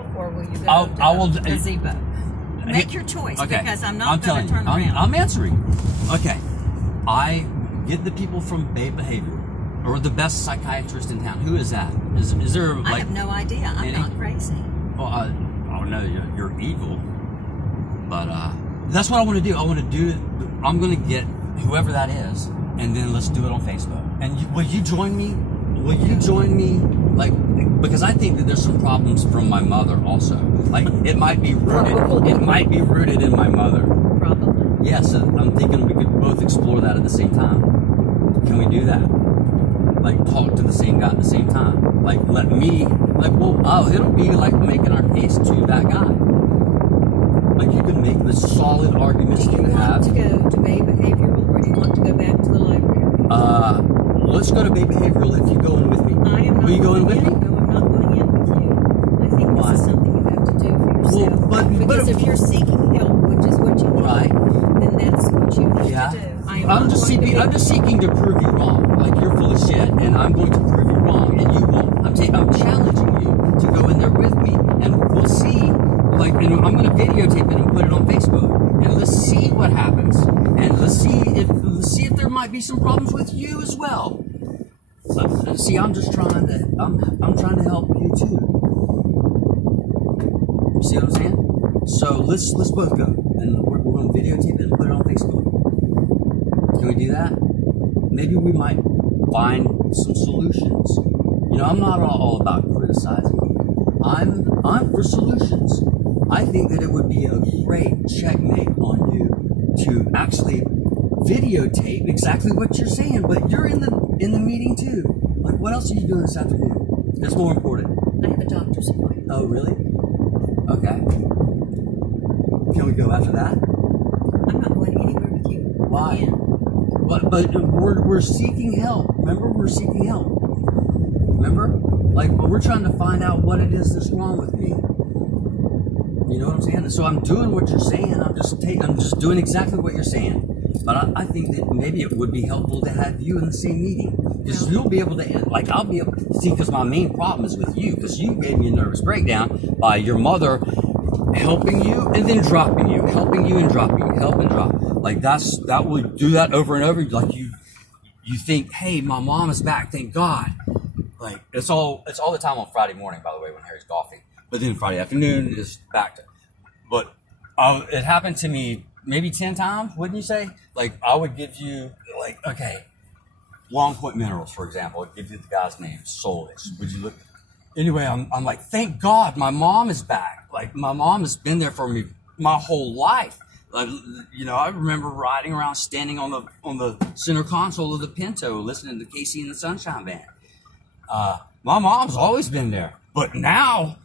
behavioral, or will you go I will, to gazebo? Make your choice, because I'm not going to turn around. I'm answering. Okay. I get the people from Bay Behavioral, or the best psychiatrist in town. Who is that? Is there like... I have no idea. I'm not crazy. Well, I don't know. You're evil. But that's what I want to do. I'm going to get whoever that is, and then let's do it on Facebook. And will you join me? Will you join me? Like, because I think that there's some problems from my mother also. Like, it might be rooted. It might be rooted in my mother. Probably. Yes, I'm thinking we could both explore that at the same time. Can we do that? Like, talk to the same guy at the same time. Like, let me, like, well, it'll be like making our case to that guy. Like, you can make the solid arguments you have. Do you want to go to Bay Behavioral, or do you want to go back to the library? Let's go to Bay Behavioral if you go in with me. I am not. Will you go in with me? No, I'm not going in with you. I think this is something you have to do for yourself. Well, because if you're seeking help, which is what you need, then that's what you have to do. I'm just seeking to prove you wrong. Like, you're full of shit, and I'm going to prove you wrong, and you won't. I'm challenging you to go in there with me, and we'll see. Like, and I'm going to videotape it and put it on Facebook, and let's see what happens, and let's see if there might be some problems with you as well. See, I'm just trying to I'm trying to help you too. You see what I'm saying? So let's both go, and we're going to videotape it and put it on Facebook. Can we do that? Maybe we might find some solutions. You know, I'm not all about criticizing. I'm for solutions. I think that it would be a great checkmate on you to actually videotape exactly what you're saying, but you're in the meeting too. Like, what else are you doing this afternoon? That's more important. I have a doctor's appointment. Oh, really? Okay. Can we go after that? I'm not going anywhere with you. Why? Again. But we're seeking help. Remember, we're seeking help. Remember? Like, but we're trying to find out what it is that's wrong with me. You know what I'm saying? So I'm doing what you're saying. I'm just doing exactly what you're saying. But I think that maybe it would be helpful to have you in the same meeting. Because you'll be able to, like, I'll be able to see, because my main problem is with you. Because you gave me a nervous breakdown by your mother helping you and then dropping you. Helping you and dropping you. Help and drop. Like, that would do that over and over. Like, you think, hey, my mom is back. Thank God. Like, it's all the time on Friday morning, by the way, when Harry's golfing. But then Friday afternoon is back to, but it happened to me maybe 10 times, wouldn't you say? Like, I would give you, like, okay, Long Point Minerals, for example. I'd give you the guy's name, Soulish. Would you look? Anyway, I'm like, thank God my mom is back. Like, my mom has been there for me my whole life. Like, you know, I remember riding around, standing on the center console of the Pinto, listening to Casey and the Sunshine Band. My mom's always been there, but now,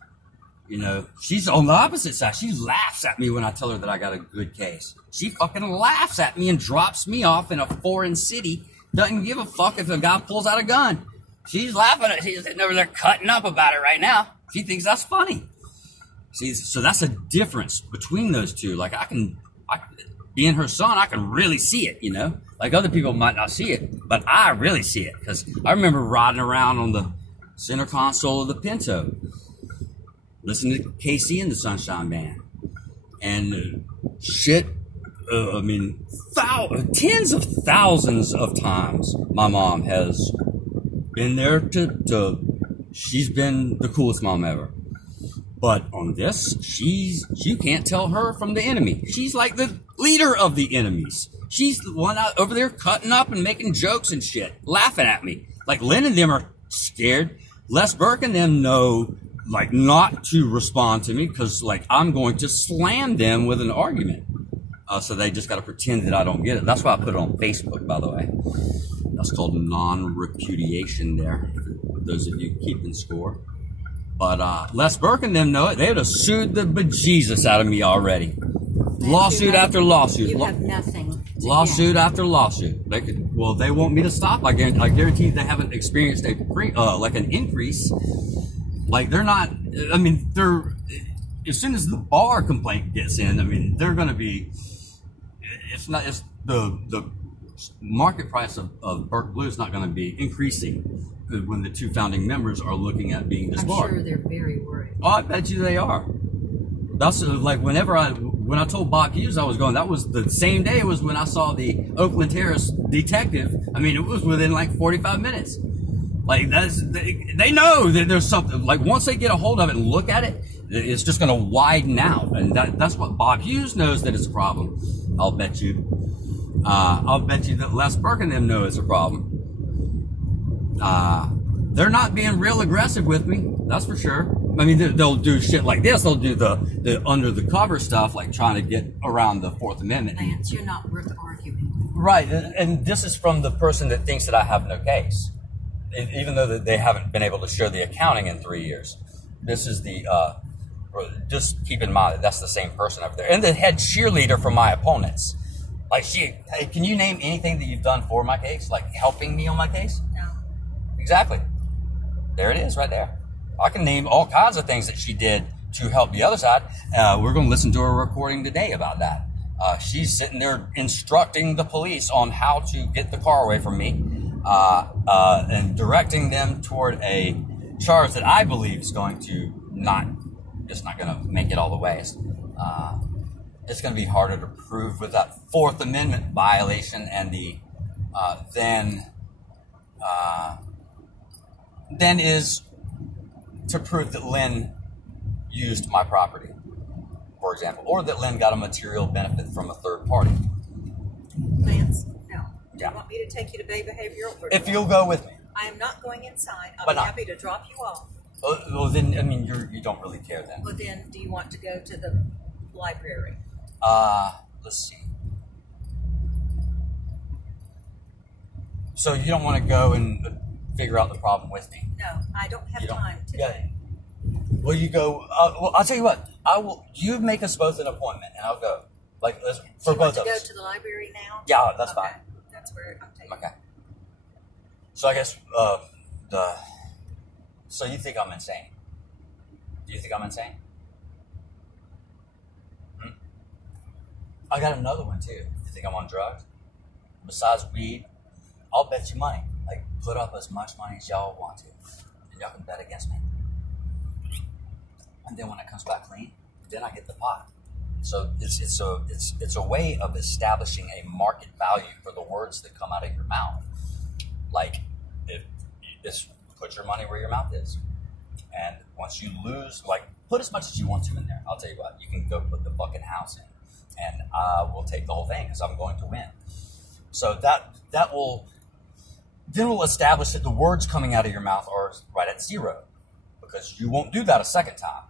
you know, she's on the opposite side. She laughs at me when I tell her that I got a good case. She fucking laughs at me and drops me off in a foreign city. Doesn't give a fuck if a guy pulls out a gun. She's laughing at it. She's sitting over there cutting up about it right now. She thinks that's funny. See, so that's a difference between those two. Like, being her son, I can really see it, you know? Like, other people might not see it, but I really see it. Because I remember riding around on the center console of the Pinto, listening to KC and the Sunshine Band. And shit, I mean, tens of thousands of times my mom has been there she's been the coolest mom ever. But on this, you can't tell her from the enemy. She's like the leader of the enemies. She's the one out over there cutting up and making jokes and shit, laughing at me. Like, Lynn and them are scared. Les Burke and them know, like, not to respond to me because, like, I'm going to slam them with an argument. So they just got to pretend that I don't get it. That's why I put it on Facebook, by the way. That's called non-repudiation there, for those of you keeping score. But Les Burke and them know it. They would have sued the bejesus out of me already. Lawsuit after lawsuit. You have nothing. Lawsuit after lawsuit. They want me to stop. I guarantee they haven't experienced like an increase. Like, they're not, I mean, as soon as the bar complaint gets in, I mean, they're going to be, it's the market price of Burke Blue is not going to be increasing when the two founding members are looking at being disbarred. I'm sure they're very worried. Oh, I bet you they are. That's like when I told Bob Hughes I was going, that was the same day it was when I saw the Oakland Terrace detective. I mean, it was within like 45 minutes. Like they know that there's something, like once they get a hold of it and look at it, it's just going to widen out. And that's what Bob Hughes knows that it's a problem. I'll bet you that Les Burke and them know it's a problem. They're not being real aggressive with me. That's for sure. I mean, they'll do shit like this. They'll do the under the cover stuff, like trying to get around the Fourth Amendment. Lance, you're not worth arguing. Right, and this is from the person that thinks that I have no case, even though that they haven't been able to show the accounting in 3 years. This is the just keep in mind that that's the same person over there, and the head cheerleader for my opponents. Like hey, can you name anything that you've done for my case, like helping me on my case? No. Exactly. There it is, right there. I can name all kinds of things that she did to help the other side. We're going to listen to a recording today about that. She's sitting there instructing the police on how to get the car away from me and directing them toward a charge that I believe is going to just not going to make it all the way. It's going to be harder to prove with that Fourth Amendment violation and the then is to prove that Lynn used my property, for example, or that Lynn got a material benefit from a third party. Lance, no. Yeah. You want me to take you to Bay Behavioral? If you'll go with me. I am not going inside. I'll Why be not? happy to drop you off. Well, then, I mean, you don't really care then. Well, then, do you want to go to the library? Let's see. So you don't want to go and figure out the problem with me? No, I don't have time today. Yeah. Well, you go. Well, I'll tell you what. I will. You make us both an appointment, and I'll go. Like for both of us. Go to the library now. Yeah, that's fine. That's where I'm taking. Okay. So I guess So you think I'm insane? Do you think I'm insane? I got another one too. You think I'm on drugs? Besides weed, I'll bet you money. Like, put up as much money as y'all want to, and y'all can bet against me. And then when it comes back clean, then I get the pot. So it's a way of establishing a market value for the words that come out of your mouth. Like, if you just put your money where your mouth is, and once you lose, like, put as much as you want to in there. I'll tell you what, you can go put the fucking house in, and I will take the whole thing because I'm going to win. So that will. Then we'll establish that the words coming out of your mouth are right at zero, because you won't do that a second time.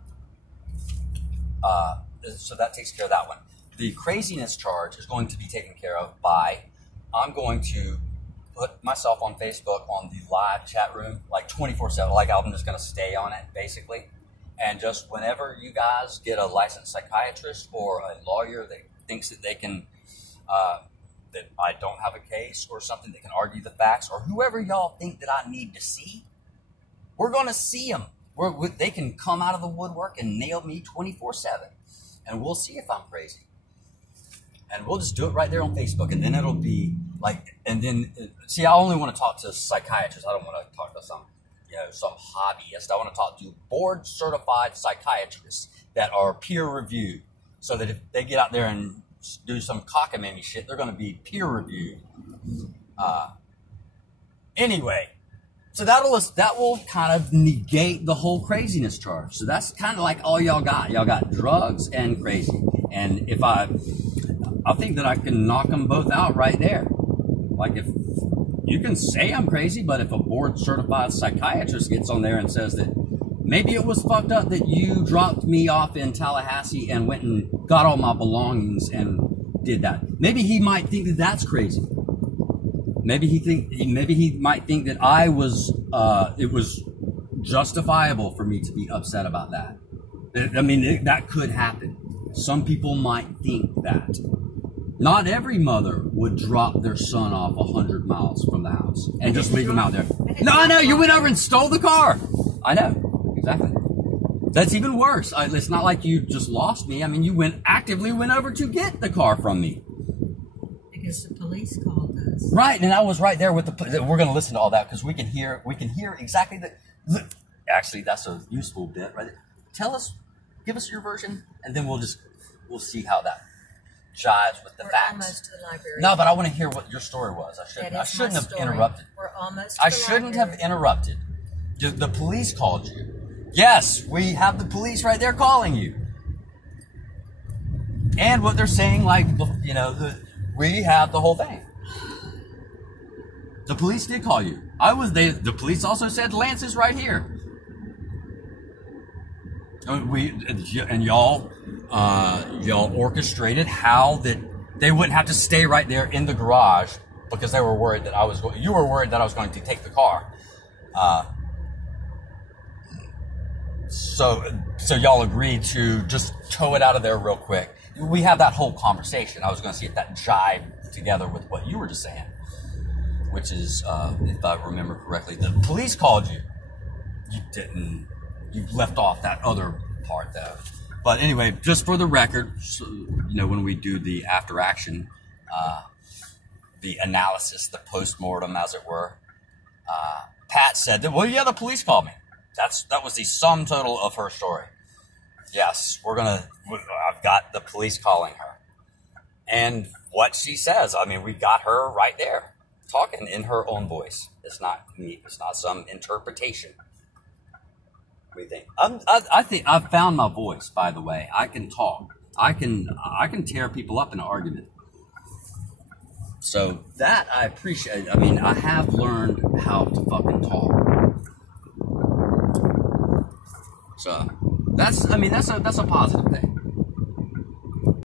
So that takes care of that one. The craziness charge is going to be taken care of by, I'm going to put myself on Facebook on the live chat room, like 24/7. Like, I'm just going to stay on it, basically. And just whenever you guys get a licensed psychiatrist or a lawyer that thinks that they can, that I don't have a case or something that can argue the facts, or whoever y'all think that I need to see, we're going to see them. They can come out of the woodwork and nail me 24/7, and we'll see if I'm crazy. And we'll just do it right there on Facebook, and then it'll be like, and then, see, I only want to talk to psychiatrists. I don't want to talk to some hobbyist. I want to talk to board-certified psychiatrists that are peer-reviewed, so that if they get out there and do some cockamamie shit, they're going to be peer-reviewed. Anyway, so that will kind of negate the whole craziness charge. So that's kind of like all y'all got. Y'all got drugs and crazy. And if I think that I can knock them both out right there. Like, if you can say I'm crazy, but if a board-certified psychiatrist gets on there and says that maybe it was fucked up that you dropped me off in Tallahassee and went and got all my belongings and did that, maybe he might think that that's crazy. Maybe he might think that it was justifiable for me to be upset about that. I mean, that could happen. Some people might think that. Not every mother would drop their son off 100 miles from the house and just leave him out there. No, I know, you went over and stole the car. I know, exactly. That's even worse. It's not like you just lost me. I mean, you actively went over to get the car from me. Because the police called us. Right, and I was right there with the. We're going to listen to all that because we can hear exactly the. Actually, that's a useful bit right there. Give us your version, and then we'll see how that jives with the facts. Almost to the library. No, but I want to hear what your story was. I shouldn't have interrupted. We're almost. I shouldn't have interrupted. The police called you. Yes, we have the police right there calling you. And what they're saying, like, we have the whole thing. The police did call you. The police also said Lance is right here. Y'all orchestrated how that they wouldn't have to stay right there in the garage because they were worried that you were worried that I was going to take the car. So y'all agreed to just tow it out of there real quick. We had that whole conversation. I was going to see if that jived together with what you were just saying, which is, if I remember correctly, the police called you. You didn't. You left off that other part, though. But anyway, just for the record, so, when we do the after action, the analysis, the post-mortem, as it were, Pat said that, well, yeah, the police called me. That was the sum total of her story. Yes, I've got the police calling her. And what she says, we got her right there, talking in her own voice. It's not me. It's not some interpretation. What do you think? I think I've found my voice, by the way. I can talk. I can tear people up in an argument. So that I appreciate. I have learned how to fucking talk. So that's a positive thing.